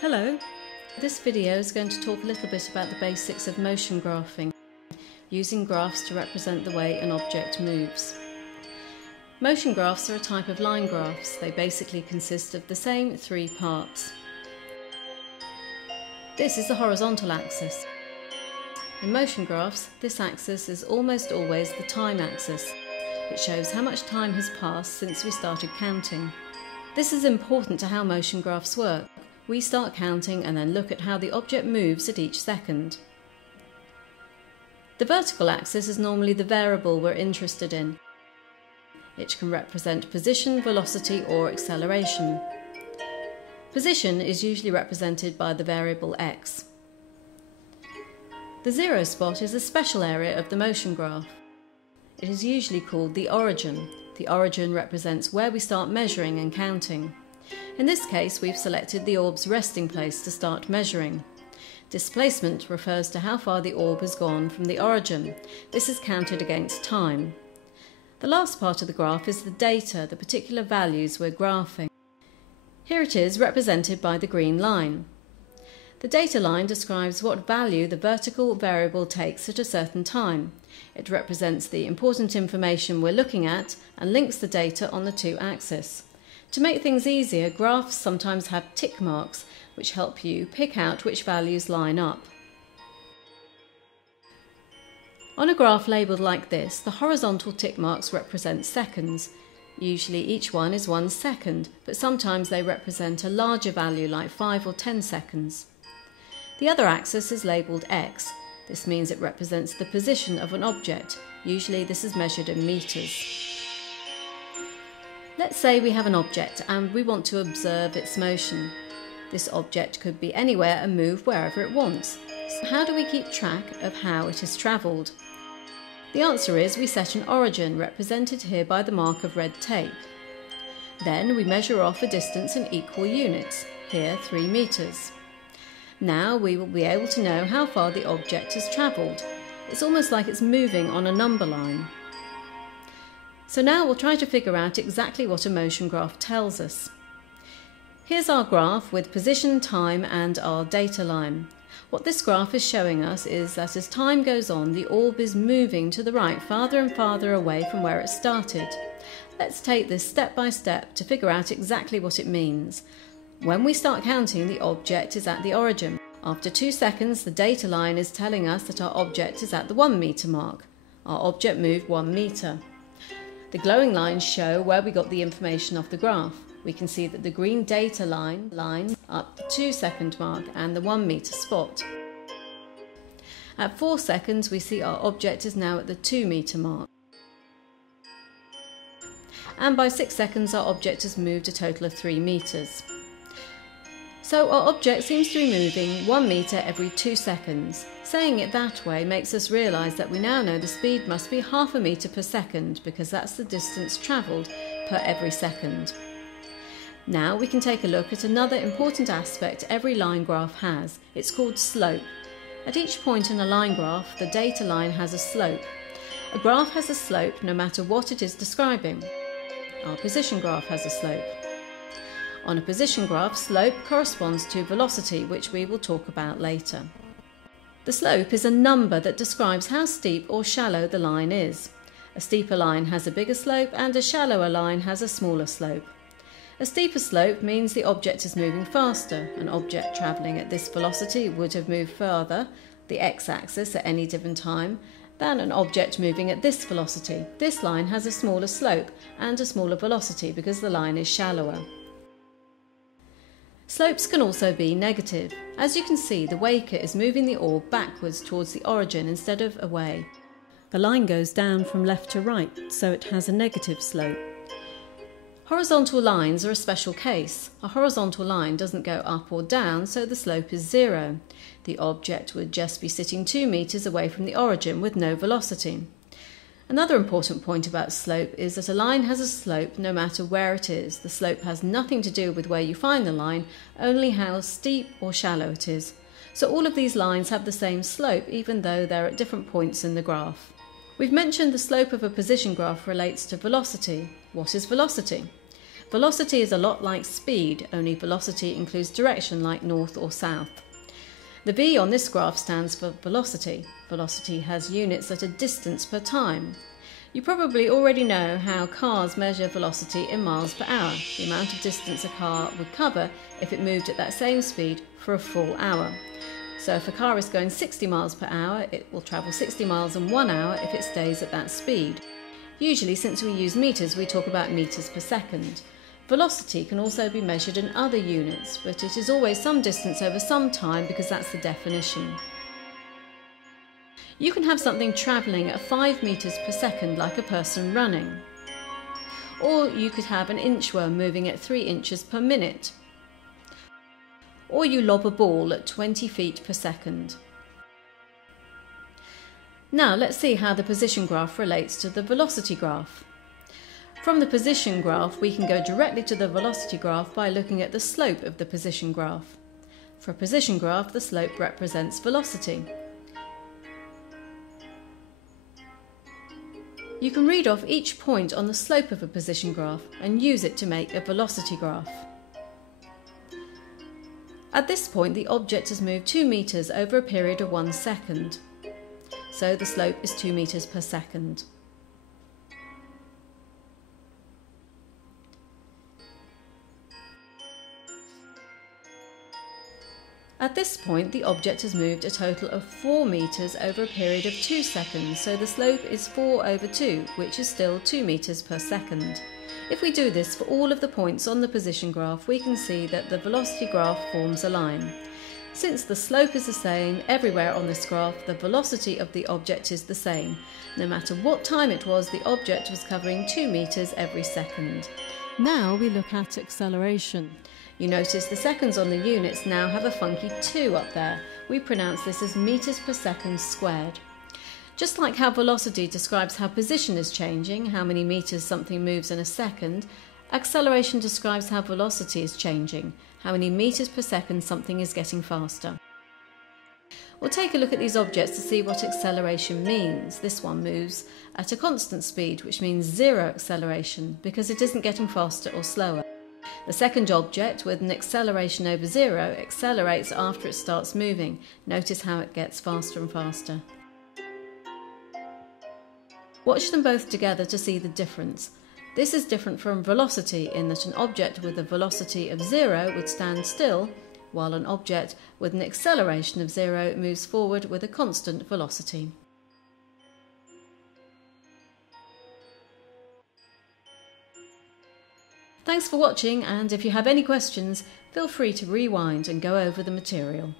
Hello! This video is going to talk a little bit about the basics of motion graphing, using graphs to represent the way an object moves. Motion graphs are a type of line graphs. They basically consist of the same three parts. This is the horizontal axis. In motion graphs, this axis is almost always the time axis. It shows how much time has passed since we started counting. This is important to how motion graphs work. We start counting and then look at how the object moves at each second. The vertical axis is normally the variable we're interested in. It can represent position, velocity, or acceleration. Position is usually represented by the variable x. The zero spot is a special area of the motion graph. It is usually called the origin. The origin represents where we start measuring and counting. In this case, we've selected the orb's resting place to start measuring. Displacement refers to how far the orb has gone from the origin. This is counted against time. The last part of the graph is the data, the particular values we're graphing. Here it is represented by the green line. The data line describes what value the vertical variable takes at a certain time. It represents the important information we're looking at and links the data on the two axes. To make things easier, graphs sometimes have tick marks, which help you pick out which values line up. On a graph labelled like this, the horizontal tick marks represent seconds. Usually each one is 1 second, but sometimes they represent a larger value like 5 or 10 seconds. The other axis is labelled x. This means it represents the position of an object. Usually this is measured in metres. Let's say we have an object and we want to observe its motion. This object could be anywhere and move wherever it wants. So how do we keep track of how it has travelled? The answer is we set an origin, represented here by the mark of red tape. Then we measure off a distance in equal units, here 3 metres. Now we will be able to know how far the object has travelled. It's almost like it's moving on a number line. So now we'll try to figure out exactly what a motion graph tells us. Here's our graph with position, time and our data line. What this graph is showing us is that as time goes on, the orb is moving to the right farther and farther away from where it started. Let's take this step by step to figure out exactly what it means. When we start counting, the object is at the origin. After 2 seconds, the data line is telling us that our object is at the 1 metre mark. Our object moved 1 metre. The glowing lines show where we got the information off the graph. We can see that the green data line lines up the 2 second mark and the 1 metre spot. At 4 seconds, we see our object is now at the 2 metre mark. And by 6 seconds, our object has moved a total of 3 metres. So our object seems to be moving 1 metre every 2 seconds. Saying it that way makes us realise that we now know the speed must be half a metre per second, because that's the distance travelled per every second. Now we can take a look at another important aspect every line graph has. It's called slope. At each point in a line graph, the data line has a slope. A graph has a slope no matter what it is describing. Our position graph has a slope. On a position graph, slope corresponds to velocity, which we will talk about later. The slope is a number that describes how steep or shallow the line is. A steeper line has a bigger slope and a shallower line has a smaller slope. A steeper slope means the object is moving faster. An object travelling at this velocity would have moved further, the x-axis at any given time, than an object moving at this velocity. This line has a smaller slope and a smaller velocity because the line is shallower. Slopes can also be negative. As you can see, the waker is moving the orb backwards towards the origin instead of away. The line goes down from left to right, so it has a negative slope. Horizontal lines are a special case. A horizontal line doesn't go up or down, so the slope is 0. The object would just be sitting 2 metres away from the origin with no velocity. Another important point about slope is that a line has a slope no matter where it is. The slope has nothing to do with where you find the line, only how steep or shallow it is. So all of these lines have the same slope even though they're at different points in the graph. We've mentioned the slope of a position graph relates to velocity. What is velocity? Velocity is a lot like speed, only velocity includes direction like north or south. The V on this graph stands for velocity. Velocity has units at a distance per time. You probably already know how cars measure velocity in miles per hour, the amount of distance a car would cover if it moved at that same speed for a full hour. So if a car is going 60 miles per hour, it will travel 60 miles in 1 hour if it stays at that speed. Usually, since we use meters, we talk about meters per second. Velocity can also be measured in other units, but it is always some distance over some time because that's the definition. You can have something travelling at 5 meters per second like a person running. Or you could have an inchworm moving at 3 inches per minute. Or you lob a ball at 20 feet per second. Now let's see how the position graph relates to the velocity graph. From the position graph, we can go directly to the velocity graph by looking at the slope of the position graph. For a position graph, the slope represents velocity. You can read off each point on the slope of a position graph and use it to make a velocity graph. At this point, the object has moved 2 meters over a period of 1 second. So the slope is 2 meters per second. At this point, the object has moved a total of 4 meters over a period of 2 seconds, so the slope is 4 over 2, which is still 2 meters per second. If we do this for all of the points on the position graph, we can see that the velocity graph forms a line. Since the slope is the same everywhere on this graph, the velocity of the object is the same. No matter what time it was, the object was covering 2 meters every second. Now we look at acceleration. You notice the seconds on the units now have a funky 2 up there. We pronounce this as meters per second squared. Just like how velocity describes how position is changing, how many meters something moves in a second, acceleration describes how velocity is changing, how many meters per second something is getting faster. We'll take a look at these objects to see what acceleration means. This one moves at a constant speed, which means 0 acceleration, because it isn't getting faster or slower. The second object, with an acceleration over 0, accelerates after it starts moving. Notice how it gets faster and faster. Watch them both together to see the difference. This is different from velocity in that an object with a velocity of 0 would stand still, while an object with an acceleration of 0 moves forward with a constant velocity. Thanks for watching, and if you have any questions, feel free to rewind and go over the material.